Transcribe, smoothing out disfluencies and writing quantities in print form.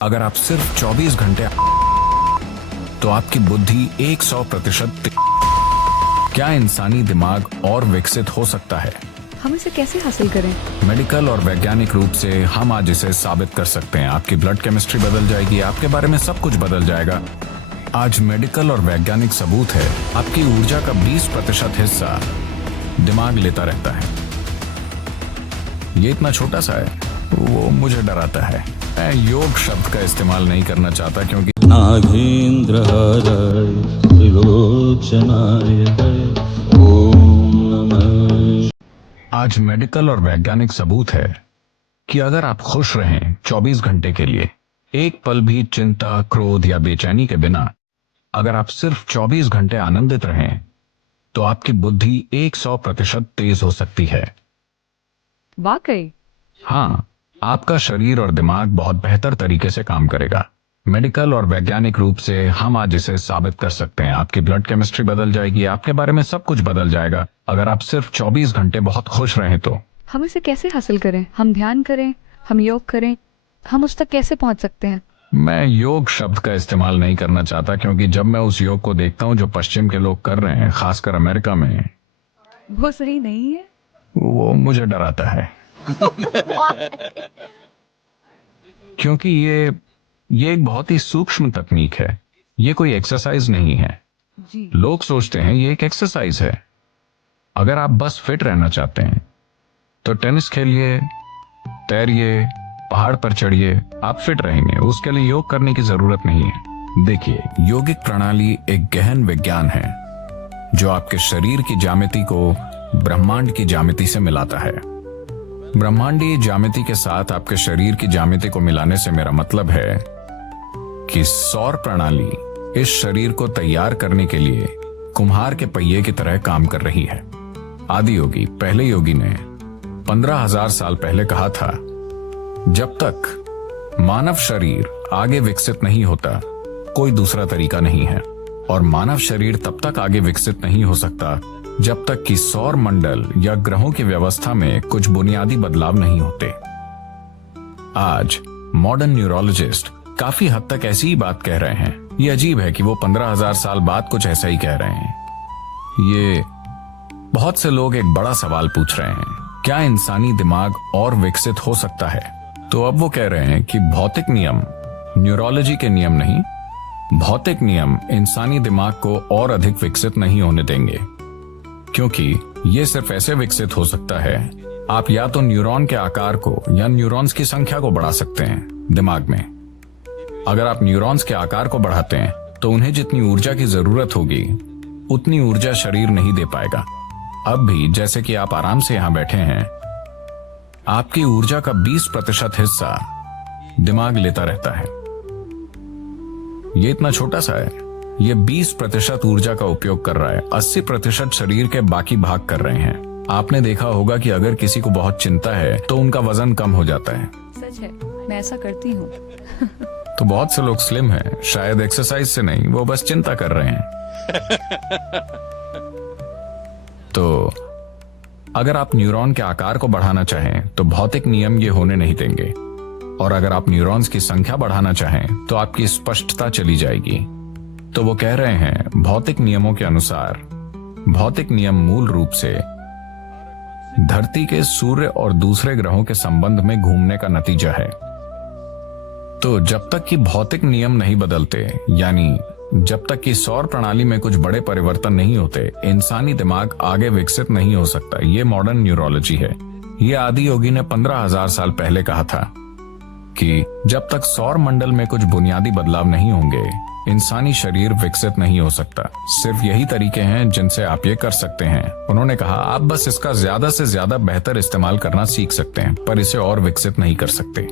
अगर आप सिर्फ 24 घंटे तो आपकी बुद्धि 100% क्या इंसानी दिमाग और विकसित हो सकता है? हम इसे कैसे हासिल करें? मेडिकल और वैज्ञानिक रूप से हम आज इसे साबित कर सकते हैं। आपकी ब्लड केमिस्ट्री बदल जाएगी, आपके बारे में सब कुछ बदल जाएगा। आज मेडिकल और वैज्ञानिक सबूत है आपकी ऊर्जा का 20% हिस्सा दिमाग लेता रहता है। ये इतना छोटा सा है, वो मुझे डराता है। मैं योग शब्द का इस्तेमाल नहीं करना चाहता क्योंकि नागेंद्र हृदय त्रिलोचनाय ओम नमः। आज मेडिकल और वैज्ञानिक सबूत है कि अगर आप खुश रहें 24 घंटे के लिए, एक पल भी चिंता, क्रोध या बेचैनी के बिना, अगर आप सिर्फ 24 घंटे आनंदित रहें तो आपकी बुद्धि 100% तेज हो सकती है। वाकई? हाँ, आपका शरीर और दिमाग बहुत बेहतर तरीके से काम करेगा। मेडिकल और वैज्ञानिक रूप से हम आज इसे साबित कर सकते हैं। आपकी ब्लड केमिस्ट्री बदल जाएगी, आपके बारे में सब कुछ बदल जाएगा अगर आप सिर्फ 24 घंटे बहुत खुश रहें तो। हम इसे कैसे हासिल करें? हम ध्यान करें, हम योग करें, हम उस तक कैसे पहुंच सकते हैं? मैं योग शब्द का इस्तेमाल नहीं करना चाहता क्योंकि जब मैं उस योग को देखता हूँ जो पश्चिम के लोग कर रहे हैं, खासकर अमेरिका में, वो सही नहीं है। वो मुझे डराता है। क्योंकि ये एक बहुत ही सूक्ष्म तकनीक है। ये कोई एक्सरसाइज नहीं है। जी। लोग सोचते हैं ये एक एक्सरसाइज है। अगर आप बस फिट रहना चाहते हैं तो टेनिस खेलिए, तैरिए, पहाड़ पर चढ़िए, आप फिट रहेंगे। उसके लिए योग करने की जरूरत नहीं है। देखिए, योगिक प्रणाली एक गहन विज्ञान है जो आपके शरीर की ज्यामिति को ब्रह्मांड की ज्यामिति से मिलाता है। ब्रह्मांडीय ज्यामिति के साथ आपके शरीर की ज्यामिति को मिलाने से मेरा मतलब है कि सौर प्रणाली इस शरीर को तैयार करने के लिए कुम्हार के पहिए की तरह काम कर रही है। आदि योगी, पहले योगी ने 15,000 साल पहले कहा था, जब तक मानव शरीर आगे विकसित नहीं होता कोई दूसरा तरीका नहीं है, और मानव शरीर तब तक आगे विकसित नहीं हो सकता जब तक कि सौर मंडल या ग्रहों की व्यवस्था में कुछ बुनियादी बदलाव नहीं होते। आज मॉडर्न न्यूरोलॉजिस्ट काफी हद तक ऐसी ही बात कह रहे हैं। ये अजीब है कि वो 15,000 साल बाद कुछ ऐसा ही कह रहे हैं। ये बहुत से लोग एक बड़ा सवाल पूछ रहे हैं, क्या इंसानी दिमाग और विकसित हो सकता है? तो अब वो कह रहे हैं कि भौतिक नियम, न्यूरोलॉजी के नियम नहीं, भौतिक नियम इंसानी दिमाग को और अधिक विकसित नहीं होने देंगे, क्योंकि ये सिर्फ ऐसे विकसित हो सकता है, आप या तो न्यूरॉन के आकार को या न्यूरॉन्स की संख्या को बढ़ा सकते हैं दिमाग में। अगर आप न्यूरॉन्स के आकार को बढ़ाते हैं तो उन्हें जितनी ऊर्जा की जरूरत होगी उतनी ऊर्जा शरीर नहीं दे पाएगा। अब भी जैसे कि आप आराम से यहां बैठे हैं, आपकी ऊर्जा का 20% हिस्सा दिमाग लेता रहता है। ये इतना छोटा सा है। ये 20% ऊर्जा का उपयोग कर रहा है, 80% शरीर के बाकी भाग कर रहे हैं। आपने देखा होगा कि अगर किसी को बहुत चिंता है तो उनका वजन कम हो जाता है। सच है, मैं ऐसा करती हूँ। तो बहुत से लोग स्लिम हैं, शायद एक्सरसाइज से नहीं, वो बस चिंता कर रहे हैं। तो अगर आप न्यूरॉन के आकार को बढ़ाना चाहें तो भौतिक नियम ये होने नहीं देंगे, और अगर आप न्यूरॉन्स की संख्या बढ़ाना चाहें तो आपकी स्पष्टता चली जाएगी। तो वो कह रहे हैं, भौतिक नियमों के अनुसार भौतिक नियम मूल रूप से धरती के सूर्य और दूसरे ग्रहों के संबंध में घूमने का नतीजा है। तो जब तक कि भौतिक नियम नहीं बदलते, यानी जब तक कि सौर प्रणाली में कुछ बड़े परिवर्तन नहीं होते, इंसानी दिमाग आगे विकसित नहीं हो सकता। ये मॉडर्न न्यूरोलॉजी है। ये आदि योगी ने 15,000 साल पहले कहा था कि जब तक सौर मंडल में कुछ बुनियादी बदलाव नहीं होंगे, इंसानी शरीर विकसित नहीं हो सकता। सिर्फ यही तरीके हैं जिनसे आप ये कर सकते हैं। उन्होंने कहा, आप बस इसका ज्यादा से ज्यादा बेहतर इस्तेमाल करना सीख सकते हैं, पर इसे और विकसित नहीं कर सकते।